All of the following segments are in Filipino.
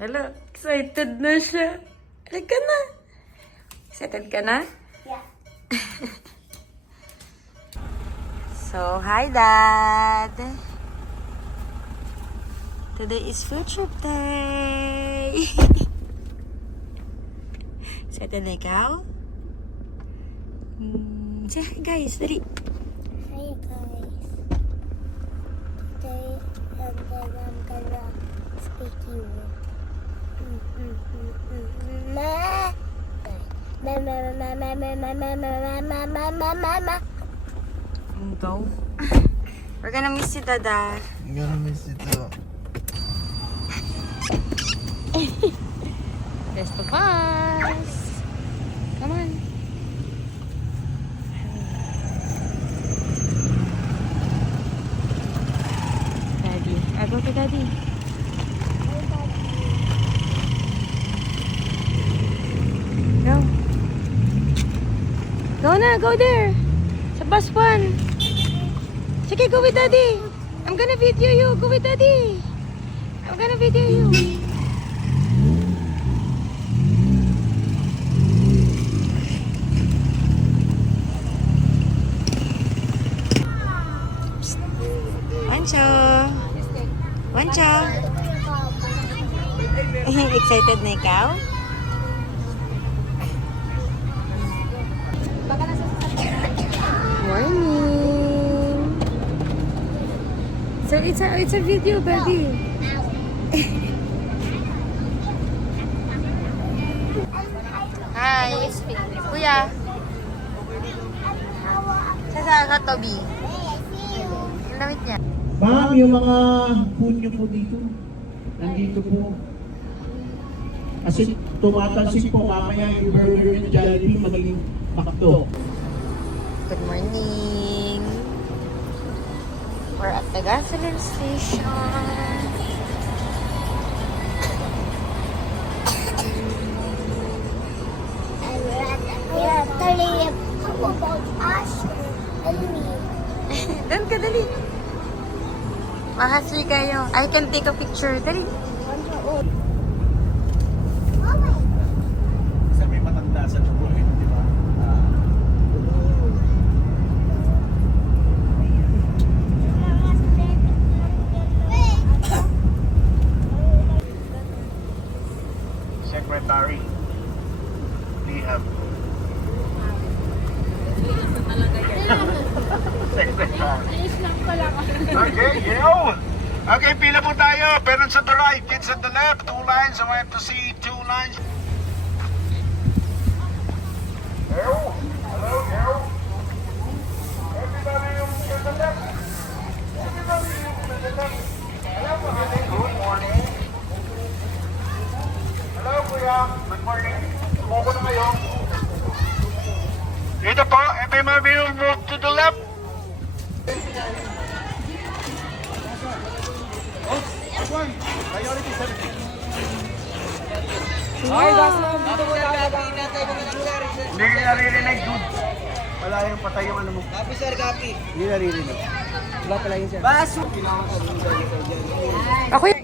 Hello, excited na siya. Halika na. Excited ka na? Yeah. So, hi Dad! Today is food trip day! Excited na ikaw? Say hi guys, dali! Hi guys. Today I'm gonna speak you. Go. We're gonna miss you, Dada. I'm gonna miss it too. Rest of us. Come on. Daddy. I go to Daddy. Go. Go na, go there. Sa bus one. Sige, go with Daddy. I'm gonna video you. Go with Daddy. I'm gonna video you. Wancho. Wancho. Excited na ikaw? Morning. So it's a video, baby. Hi. Kuya. Sa Toby. Ang damit niya. Ma'am, yung mga food nyo po dito. Nandito po. Kasi tumatalsik po mamaya yung burger yung Jollibee magiging McDo. Good morning. We're at the gasoline station. Yeah, telling about us and me. Doon ka, dali. Mahasli kayo. I can take a picture. Dali. Kasi may matanda sa tubo eh, di ba? Secretary. Liham. Secretary. Okay, yun. Okay, pila po tayo. Parents at the right, kids at the left. Two lines. I want to see two lines. Hello? Hello? Hello? Everybody to the left. Everybody to the left. Hello, good morning. Hello, kuya. Good morning. Sumuko na kayo. Dito po, everybody will move to the left. Priority 17. Hindi ka naririnig, dude. Wala yung patay yung ano mo. Copy sir, copy. Hindi naririnig. Wala pala yun sir. Baso! Ako yun.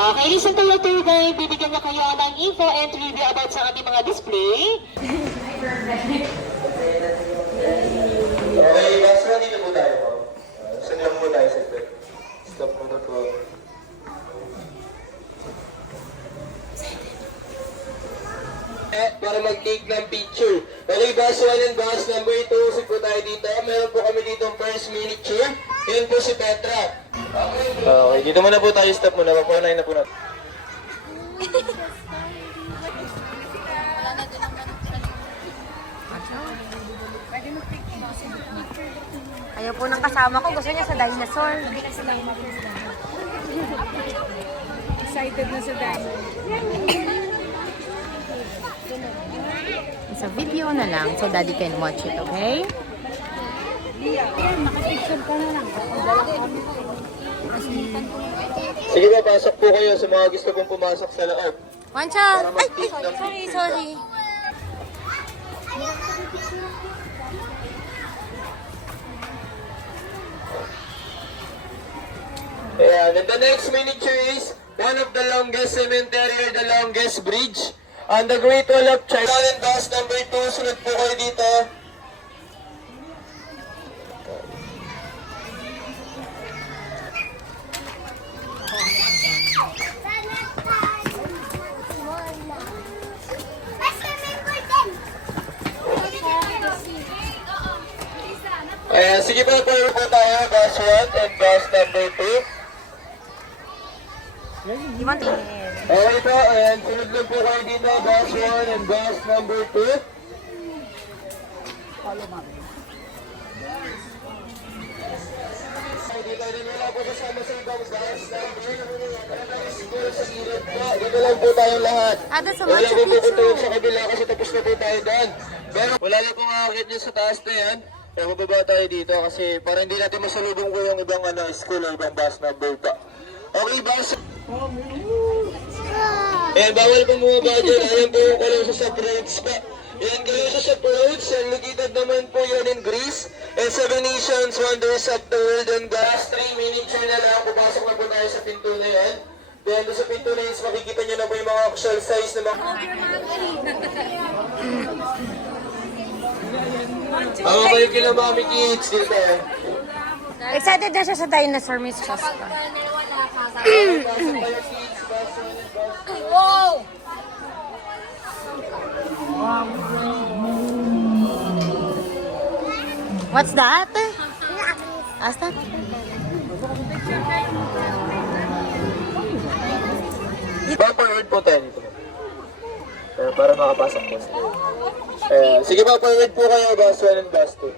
Okay, listen to your tour guide. Bibigyan na kayo ng info and trivia about sa ating mga display. Okay, last one, dito po tayo po. Saan lang po tayo sa ito? Stop muna po. Para mag-take ng picture. Okay, bus 1 and bus number 2, usip po tayo dito. Meron po kami dito first miniature. Yan po si Petra. Okay, dito muna po tayo. Stop muna. Papunayin na po natin. Ayaw po ng kasama ko. Gusto niya sa dinosaur. Excited na sa dino. Sa video na lang so daddy can watch it, okay? Makapicture ka na lang. Sige ba, pasok po kayo sa mga gusto pong pumasok sa loob. Wancha! Ay, sorry. Ayan, and the next miniature is one of the longest cemetery or the longest bridge on the Great Wall of China. And bus number 2, sunod po kayo dito. Ayan, sige po, forward po tayo, bus 1 and bus number 2. You want to Okay po, ayan, sunod lang po kayo dito, bus 1 and bus number 2. Dito rin wala po kasama sa ibang bus number. Siguro sa gilid po, dito lang po tayong lahat. that's so Wala much po pupunta picture. yun sa kabila kasi tapos na po tayo doon. Pero wala na pong akakit nyo sa taas na yan. Kaya mababa tayo dito kasi para hindi natin masalubong ko yung ibang school o ibang bus number pa. Okay, bus. Ayan, bawal pa bumaba dyan. Ayan po yung Colossus approach pa. Ayan, Colossus approach. And located naman po yan in Greece. And 7 nations, wonders of the world. And last 3 miniature na lang. Pupasok na po tayo sa pinto na yan. Then doon sa pinto na yun, makikita nyo na po yung mga actual size na mga... Ang kayo kila Mami Kids dito. Excited na siya sa dinosaur, Miss Chasta. What's that? What's that? Forward po tayo dito. Para makapasok po sila. Sige pa, forward po kayo, bus 1 and bus 2.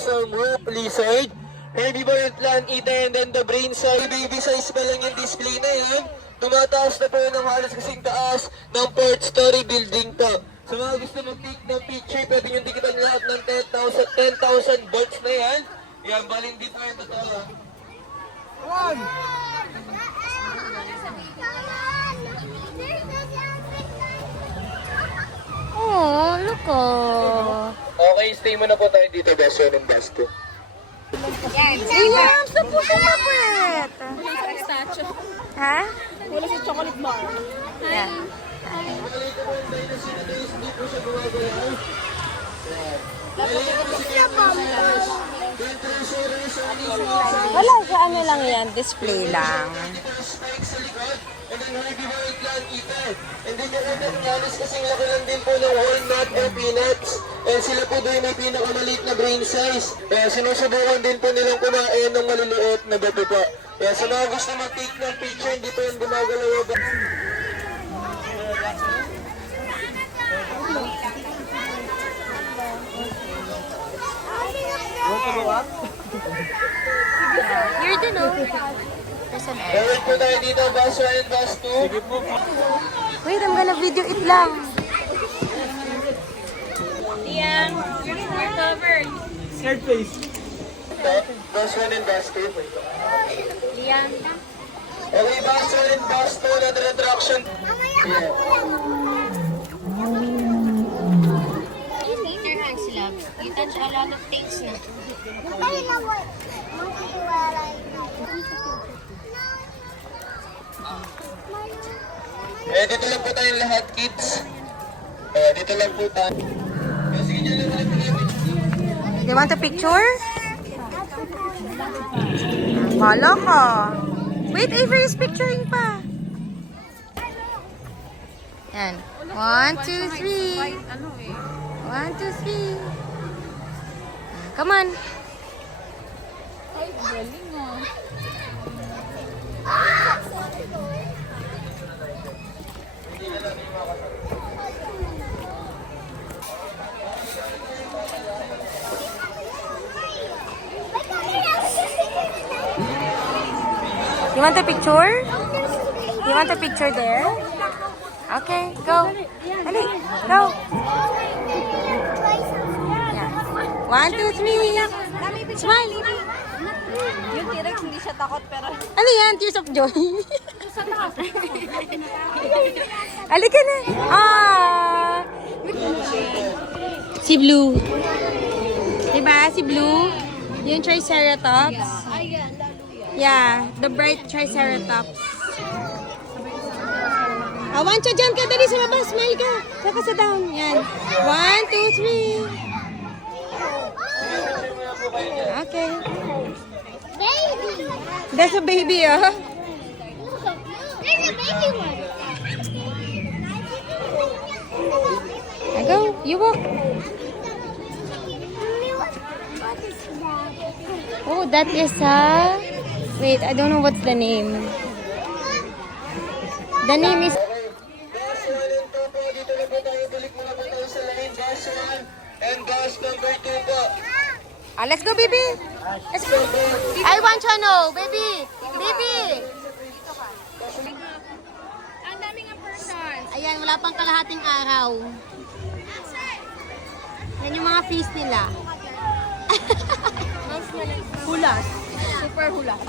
Some rope lizard, herbivore plant eater, and then the brain size. Baby size pa lang yung display na yan. Tumataas na po ng halos kasing taas ng 4th story building to. Sa mga gusto mag-take ng picture, pwede nyo tikitan lahat ng 10,000 volts na yan. Yan, baling dito yung totoo. Oh, look oh. Okay, stay muna po tayo dito, bus 1 and bus 2. William, saan po siya mapwet? Statue. Ha? Wala sa chocolate bar. Yeah. Wala, sa ano lang yan, display lang. Spikes sa likod, and then herbivore plant eater. And then yung other nanis kasing laki lang din po ng walnut or peanuts. And sila po doon may pinakamaliit na brain size. Kaya sinusubukan din po nilang kumain ng maliliit na bato pa. Kaya sa mga gusto mag-take ng picture, hindi po yung gumagalaw. Here din oh. There's an air. Forward po tayo dito, bus 1 and bus 2. Sige po. Wait, I'm gonna video it lang. Ian, you're covered. Bus 1 and bus 2. Ian. Okay, bus 1 and bus 2, another attraction. Yeah. Clean your hands, love. You touch a lot of things na. Dito lang po tayong lahat, kids. Dito lang po tayo. Sige, dyan lang tayo. You want a picture? Wala ka. Wait, Avery is picturing pa. Yan. 1, 2, 3. 1, 2, 3. Come on. Galing oh. You want a picture? You want a picture there? Okay, go. Dali, go. Yeah. 1, 2, 3. Smile. Yung T-Rex hindi siya takot pero... Ano yan? Tears of joy. Halika na. Ah. Si Blue. Diba? Si Blue. Yung Triceratops. Yeah, the bright triceratops. Wancho, dyan ka. Dali sa baba. Smile ka. Saka sa down. Yan. 1, 2, 3. Okay. Baby. That's a baby, oh. Look, there's a baby one. Go. You walk. Mommy, what is that? Oh, that is wait, I don't know what's the name. The name is... Bus 1 and 2 po, dito na po tayo. Balik muna po tayo sa line. Bus 1 and bus number 2 po. let's go, baby. Let's go. I want to know, baby. Baby. Ang daming ang person. Ayan, wala pang kalahating araw. Yan yung mga feast nila. Hulas. Super hulas.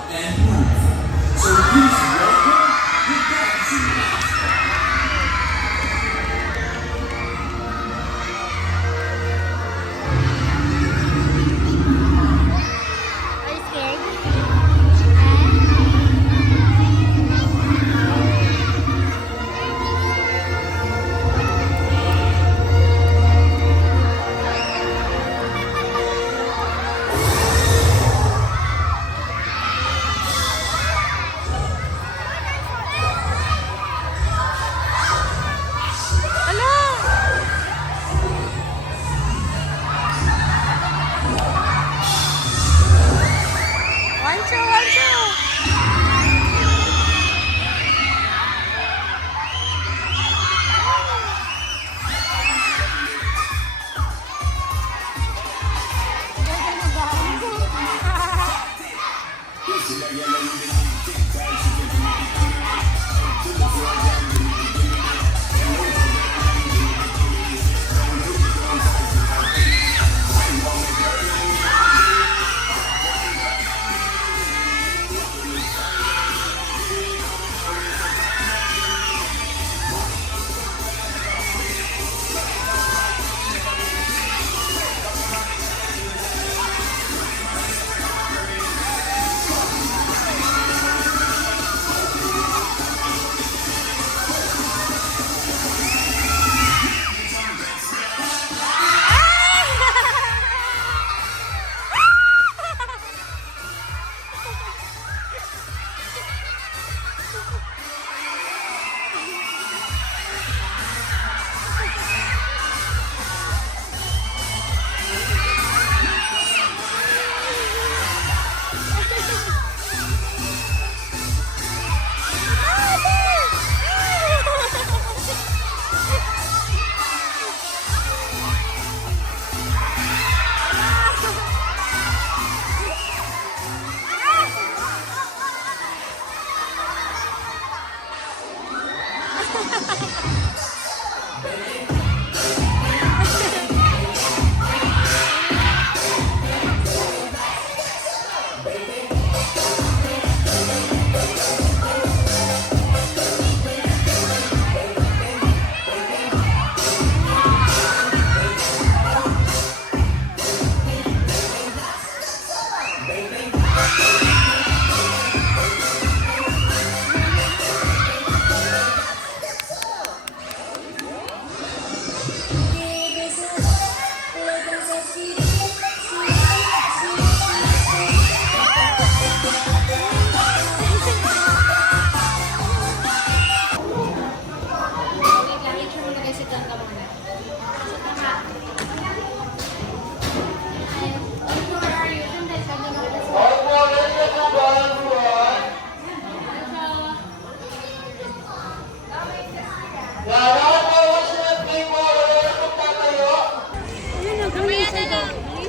Are you scared?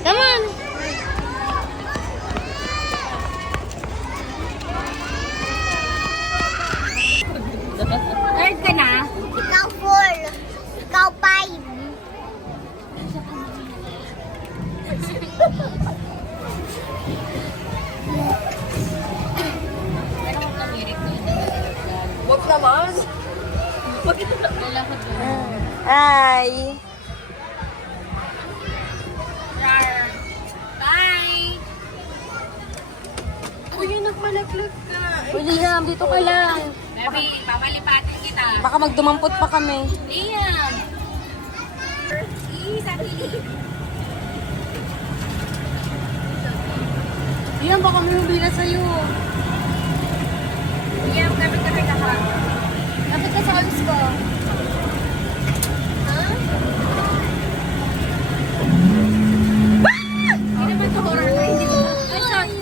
Come on. Third ka na? Ikaw 4. Ikaw 5. Wag naman. Ay. Bye. Uy, yun ako. malaglag na. Uy, Liam, dito ka lang. Baby, papalipatin kita. Baka magdumampot pa kami. Liam! Liam, baka may humila sa'yo. Liam, kapit ka ka. Lapit ka sa alis ko. Hindi naman to horror na. Hindi to. Ay, sorry.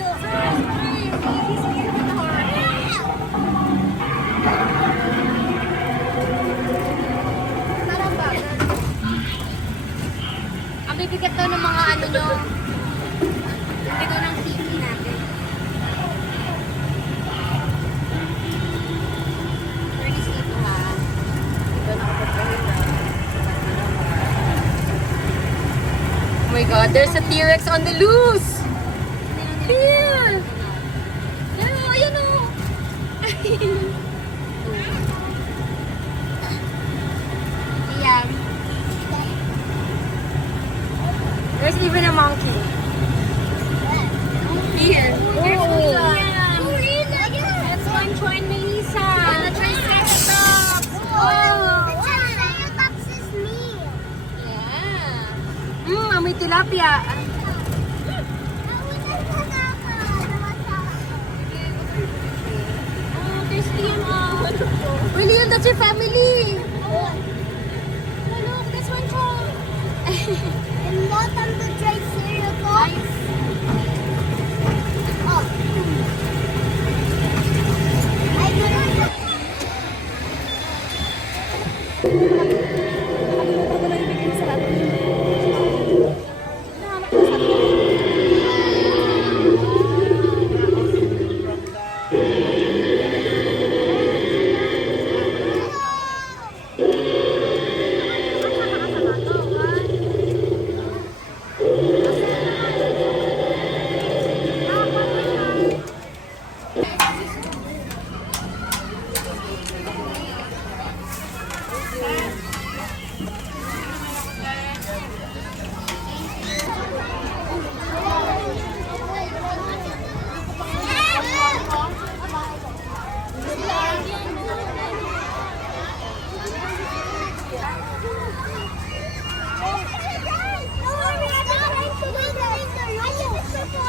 Ang bibigat daw ng mga ano nyo. Ito ng TV natin. Please ito ha. Ito nakapagpahinga. Oh my God, there's a T-Rex on the loose! Here! Ayan o! Liam. There's even a monkey. Here. There's Oh. Liam. That's one Chuan Melissa. And the Triceratops. The Triceratops is me. Yeah. Amoy tilapia. Oh, there's Liam. Oh. Uy, Liam, that's your family! Oh, look, that's one Chuan. And not on the Triceratops. Oh. I couldn't.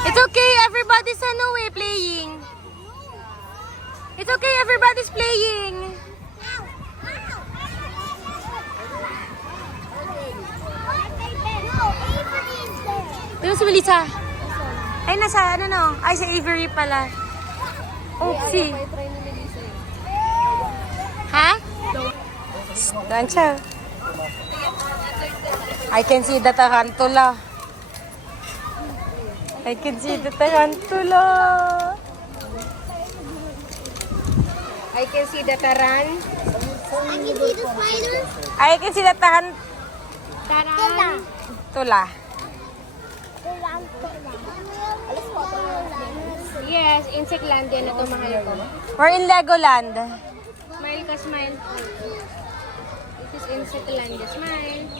It's okay, everybody's away playing. It's okay, everybody's playing. Yung si Melissa. Ay, nasa ano no? Ay, si Avery pala. Oopsie. Ha? Dancha. I can see the tarantula. I can see the tarantula. I can see the taran. I can see the spider. I can see the tarantula. Tila. Yes, insect land yan na ito, mahal ko. We're in Legoland. Smile ka, smile. This is insect land. Smile.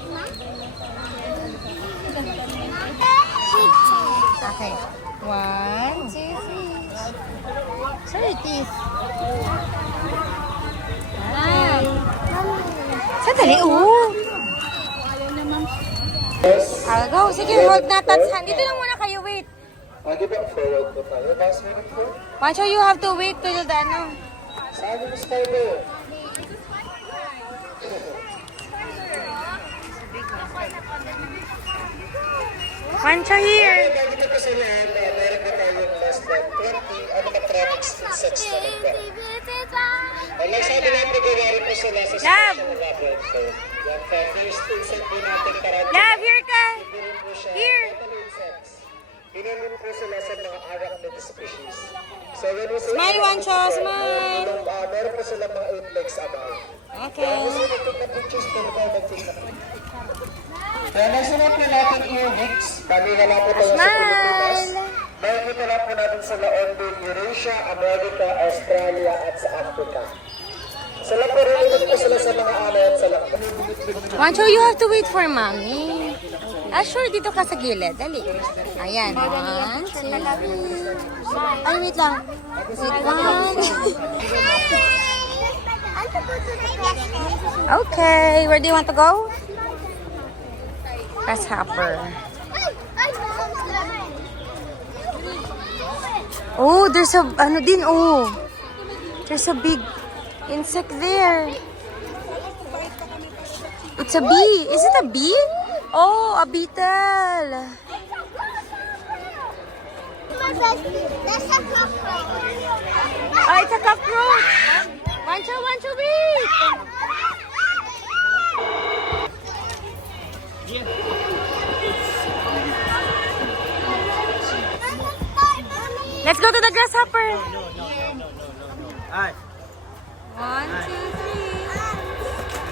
Okay. 1, 2, 3. Sorry, teeth. Sandali, I'll go. Sige, huwag na touch. Dito lang muna kayo, wait. Di ba forward po tayo? Last minute po? Pancho, you have to wait till the ano. Saan yung spider? Pancho here. Bago na po sila, meron po tayong less than 20 animatronics insects na nagka. Like sabi natin, nagawari po sila sa Love. special reference. So, yung first insect po natin karami. Love, here ka. Pinunin po siya. Here. Tatalo insects. Pinunin po sila sa mga arachnid species. So, when we say Smile, arachnid Wancho, species, smile. meron po sila mga 8 legs above. Okay. Kaya gusto nagtake na pictures, pero tayo nagtake na pictures. Kaya nasunod po natin earwigs. Pamilala po tayo sa Pilipinas. Nakikita na po natin sila on Eurasia, America, Australia, at sa Africa. Sila po rin po sila sa mga alat sa lakbay. Pancho, you have to wait for mommy. Sure, dito ka sa gilid. Dali. Ayan. 1, 2, 3. Ay, wait lang. Wait, 1. Okay, where do you want to go? Grasshopper. Oh, there's a, ano din, oh. There's a big insect there. It's a bee. Is it a bee? Oh, a beetle. That's a cockroach. Oh, it's a cockroach. Wancho, wait. Let's go to the grasshopper. Ay. 1, 2,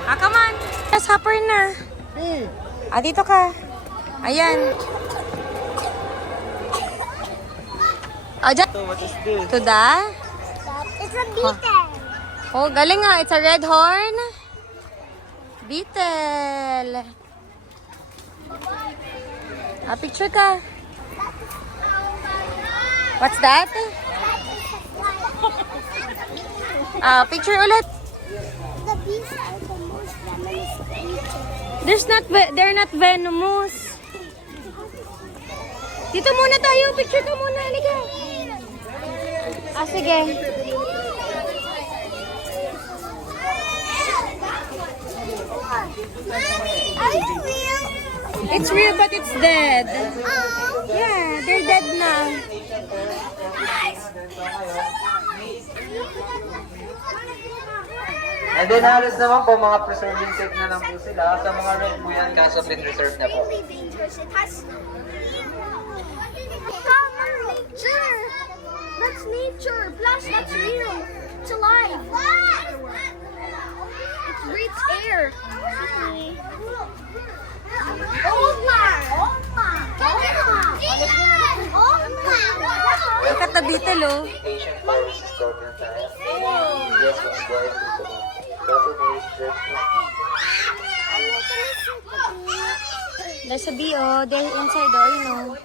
3. Come on. Grasshopper na. Dito ka. Ayan. Dyan. So, what is this? To the... It's a beetle. Oh, galing nga. It's a red horn. Beetle. Picture ka. What's that? Picture ulit. The bees are the most venomous creatures. They're not venomous. Dito muna tayo. Picture ka muna. Halika. Sige. Are you real? It's real but it's dead. Oh. Yeah, they're dead na. And then halos naman po mga preserved insect na lang po sila. Sa mga red po yan, kaso pin reserve na po. Really dangerous. It has cover nature. That's nature. Plus, that's real. It's alive. It breathes air. Look at the beetle, oh. Patient for scorpion tayo. Yes, mas boy. Kaso may reserve na. There's a bee, oh. They're inside, oh, you know.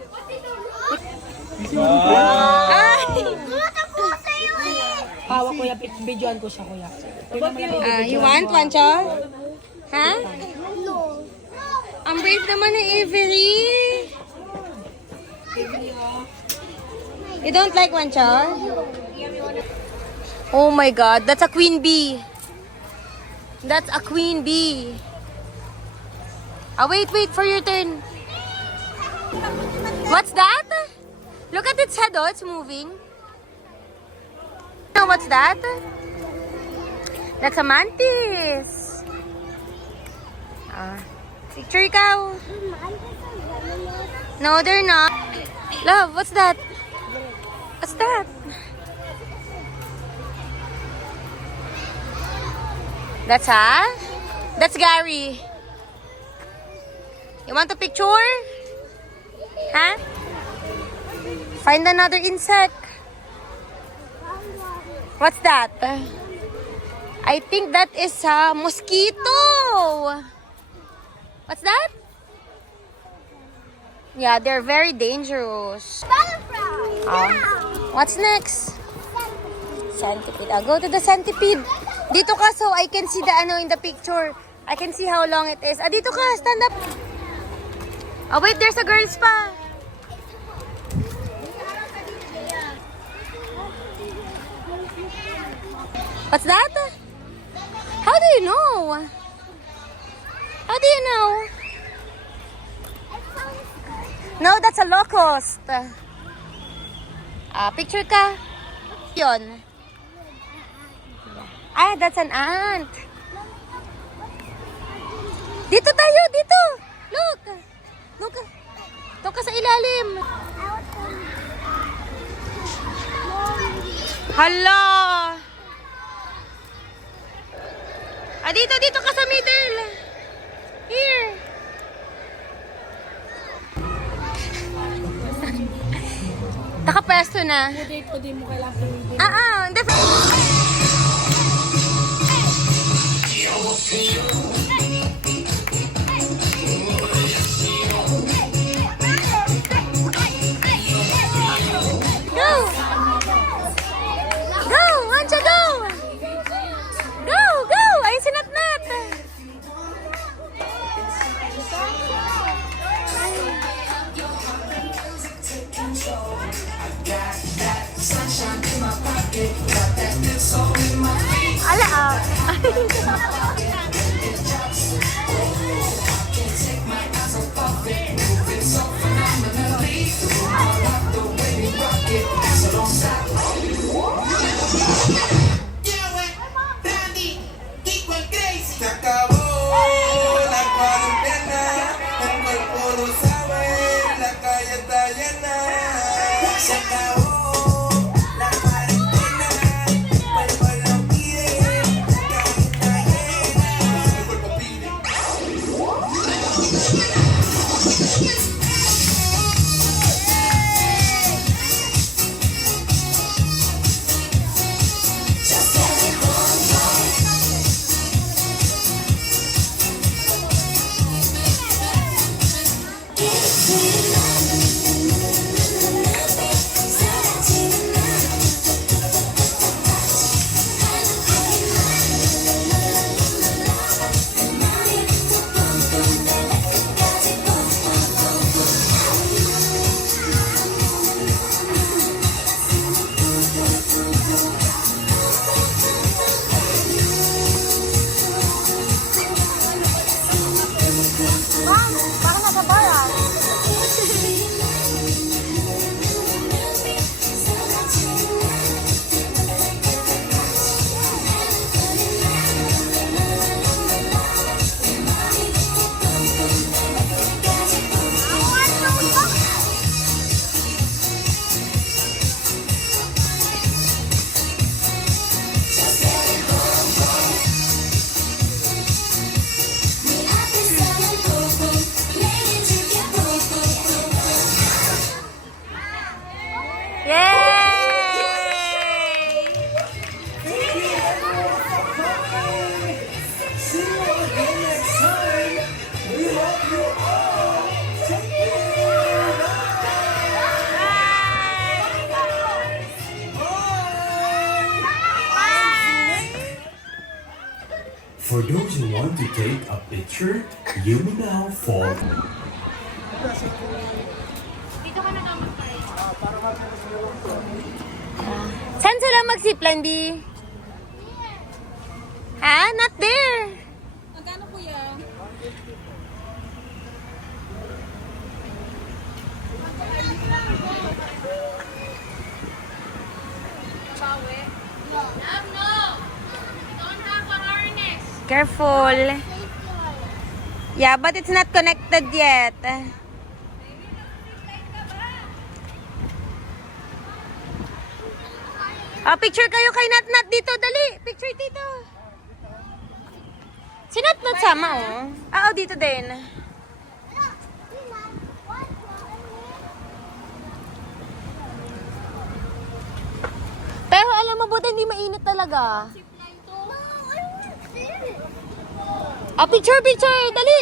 Hawak ko yung videoan ko siya, kuya. You want, Wancho? Ha? Ang brave naman ni Avery. You don't like Wancho? Oh my God, that's a queen bee. That's a queen bee. Wait for your turn. What's that? Look at its head, oh, it's moving. You know what's that? That's a mantis. Picture ikaw. No, they're not. Love, what's that? What's that? That's Gary. You want a picture? Huh? Find another insect. What's that? I think that is a mosquito. What's that? Yeah, they're very dangerous. What's next? Centipede. I'll go to the centipede. Dito ka so I can see the ano in the picture. I can see how long it is. Dito ka. Stand up. Wait, there's a girl spa. What's that? How do you know? How do you know? No, that's a locust. Picture ka. Yun. That's an ant. Dito tayo, dito. Look. Look. Ito ka sa ilalim. Hala. Dito ka sa middle. Here. Nakapesto na. Date ko din mo kailangan Hindi. Se acabó la cuarentena, el cuerpo lo sabe, la calle está llena. Se acabó la cuarentena, el cuerpo lo pide, la calle está llena. El cuerpo pide. For those who want to take a picture, you will now fall. Saan sila mag-zipline, B? Ha? Not there. Magkano kuya? Babawi? No. No. We don't have a harness. Careful. Yeah, but it's not connected yet. Picture kayo kay Nat dito. Dali. Picture dito. Si Nat sama, oh. Dito din. Pero alam mo, buti hindi mainit talaga. Picture. Dali.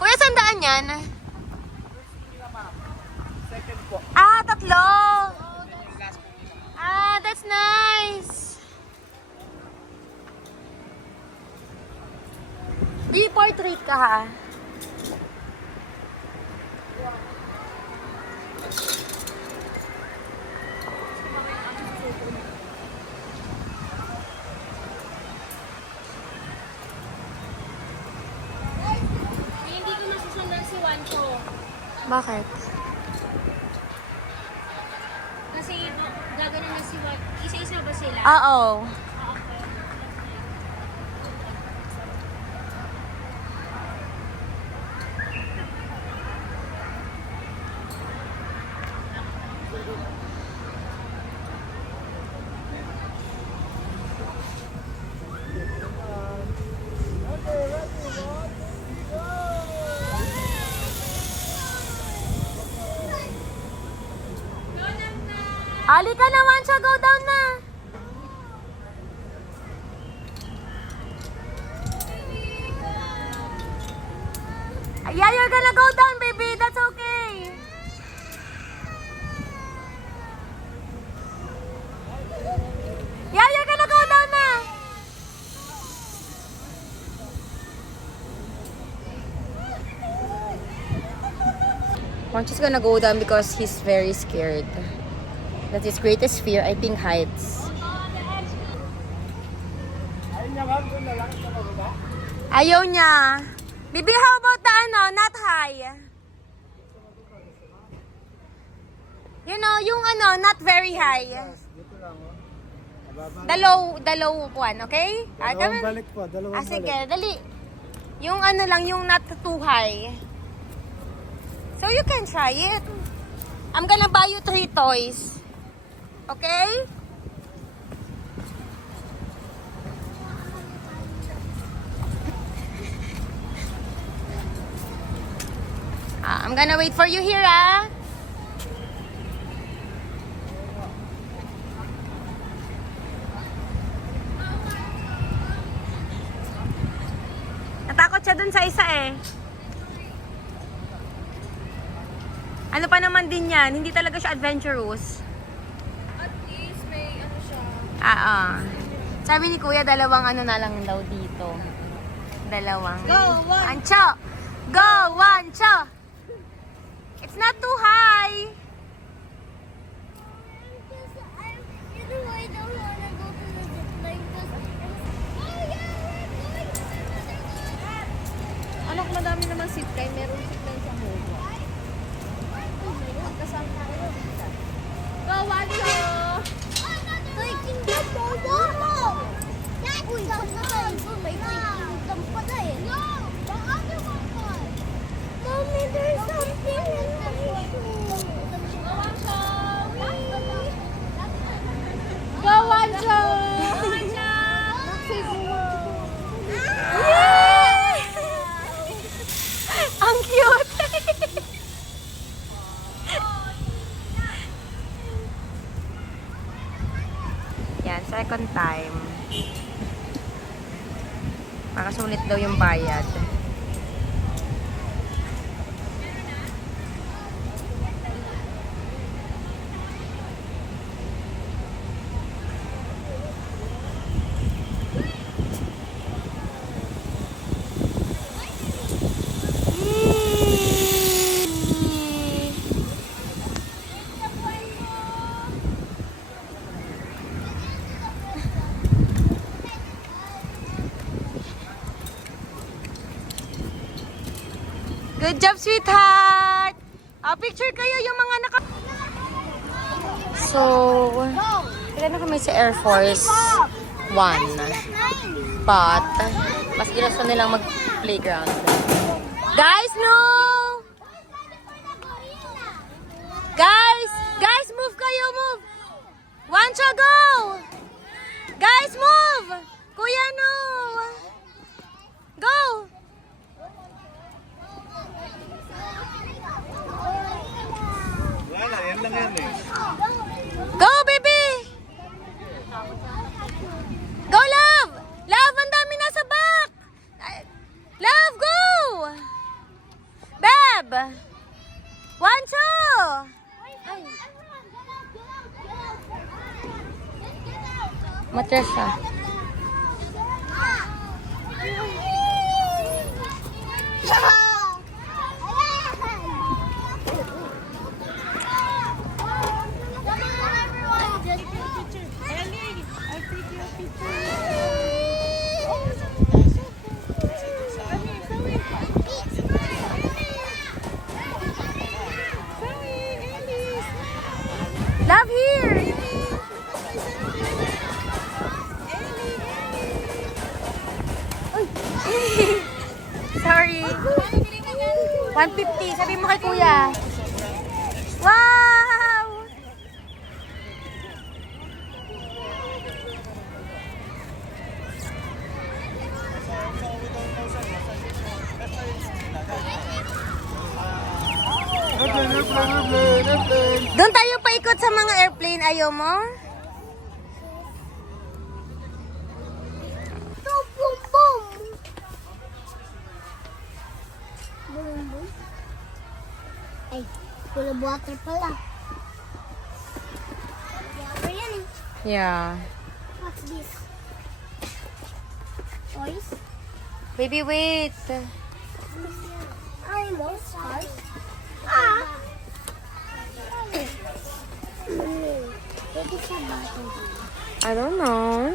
Kuya, sandaan yan? Tatlo. That's nice. Di portrait ka, ha? Hindi ko masusundan si Wancho. Bakit? Kasi gagano na si Wancho. Isa-isa ba sila? Oo. Ali ka naman siya, go down na. Yeah, you're gonna go down, baby. That's okay. Yeah, you're gonna go down na. Monchi's gonna go down because he's very scared. That's his greatest fear, I think, heights. Ayaw niya. Bibi, how about the not high? You know, yung not very high. The low one, okay? Dalawang balik po, sige, dali. Yung lang, yung not too high. So you can try it. I'm gonna buy you 3 toys. Okay? I'm gonna wait for you here, ah. Natakot siya dun sa isa eh. Ano pa naman din yan, hindi talaga siya adventurous. At least may siya. Sabi ni Kuya, dalawang na lang daw dito. Dalawang. Go, Wancho! Go, Wancho! It's not too high. Anak, madami naman zipline. Meron zipline sa Mogo. Kasama kayo. Go, Wancho! Taking the Mogo! Uy, may kingdom pala eh. No! The other one was. Mommy, there's something in the Go, Wancho! Go, Wancho! Go, Wancho! Ang cute! Yan, second time. Makasulit daw yung bayad. Good job, sweetheart! Picture kayo yung mga So, kailan na kami sa Air Force 1. But, mas ginusto nilang mag-playground. Guys, no! Guys, move kayo, move! Wancho, go! Guys, move! Kuya, no! Go! Go, baby! Go, love! Love, ang dami nasa back! Love, go! Beb! Wancho! Matras siya. Love here! Sorry. 150. Sabi mo kay kuya. Wow! Doon tayo paikot sa mga airplane. Ayaw mo? Boom, boom, boom! Boom, boom. Ay, full of water pala. Water yan eh. Yeah. What's this? Toys? Baby, wait. Animals, stars. Ah! Maybe sa bottom. I don't know.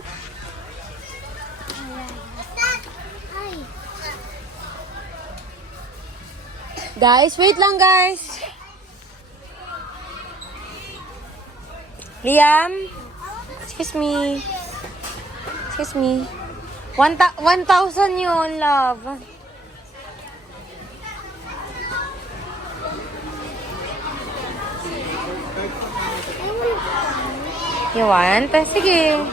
Guys, wait lang guys. Liam? Excuse me. Excuse me. 1,000 yun, love. You want? Sige.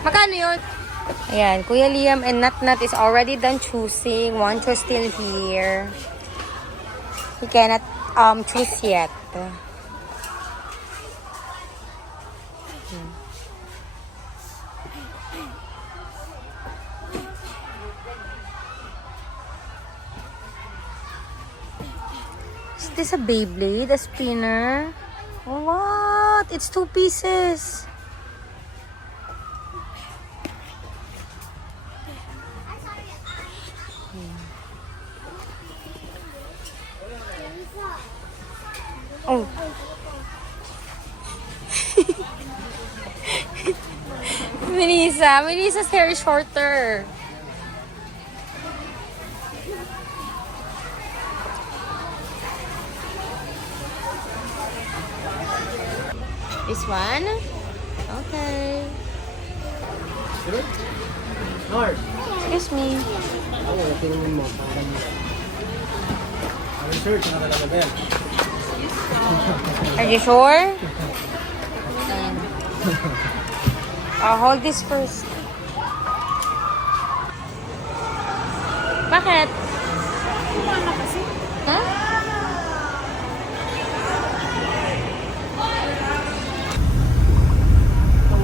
Magkano yun? Ayan, Kuya Liam and Natnat is already done choosing. Wancho still here. He cannot choose yet. Is this a Beyblade? A spinner? What? It's 2 pieces. Oh. Melissa's hair is shorter. This one? Okay. Excuse me. Are you sure? I'll hold this first. Bakit? Huh?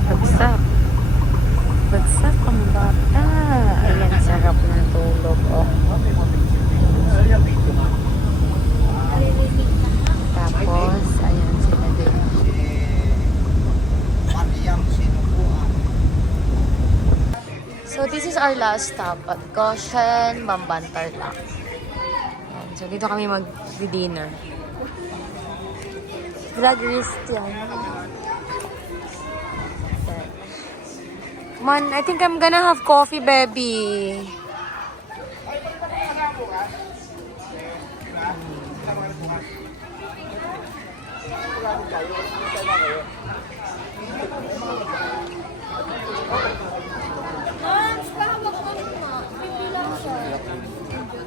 Bagsak. Bagsak ang bata. Ayan, sarap ng tulog. Oh. Tapos, ayan sila din. So, this is our last stop at Goshen, Bambantarlac. Ayan, so, dito kami mag-dinner. Vloggerist yan. Come on, I think I'm gonna have coffee, baby.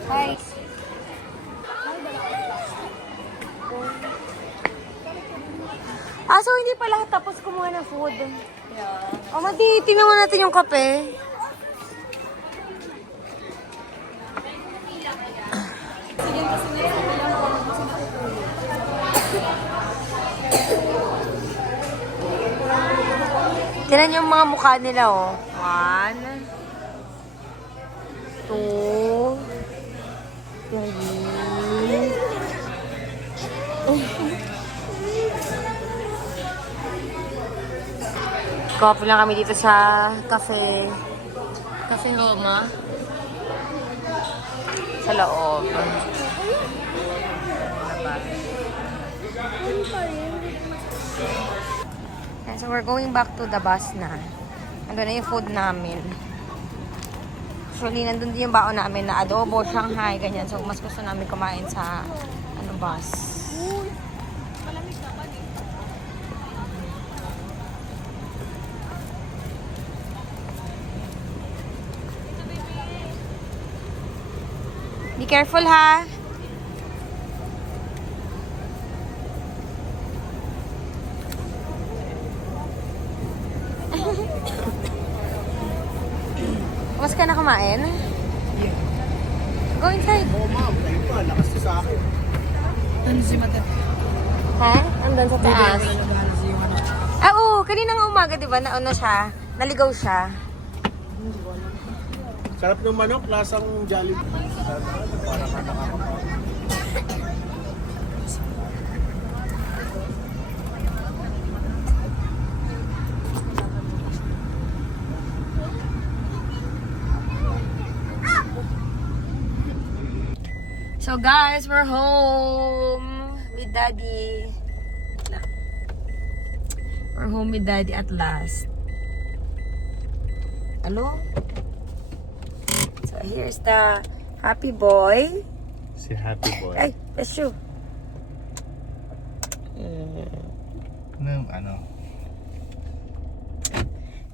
Hi. So hindi pa lahat tapos kumuha ng food. Yeah. Oh, tingnan mo natin yung kape. Tingnan yung mga mukha nila, oh. 1, 2, 3. Coffee lang kami dito sa Cafe Roma. Sa loob. So we're going back to the bus na. Nandun na yung food namin. Actually, nandun din yung baon namin na adobo, Shanghai, ganyan. So mas gusto namin kumain sa bus. Be careful, ha? Mas ka na kumain? Yeah. Go inside. Oo, ma'am. Tayo pa. Lakas ka sa akin. Ano si Mata? Ha? Andun sa taas. Ah, oo. Kanina nga umaga, di ba? Nauna siya. Naligaw siya. Sarap ng manok. Lasang Jollibee. Para ka nakakapag. So guys, we're home with Daddy. We're home with Daddy at last. Hello? So here's the happy boy. Si Happy Boy. Ay, that's you. Ano?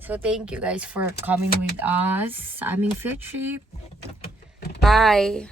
So thank you guys for coming with us sa aming field trip. Bye!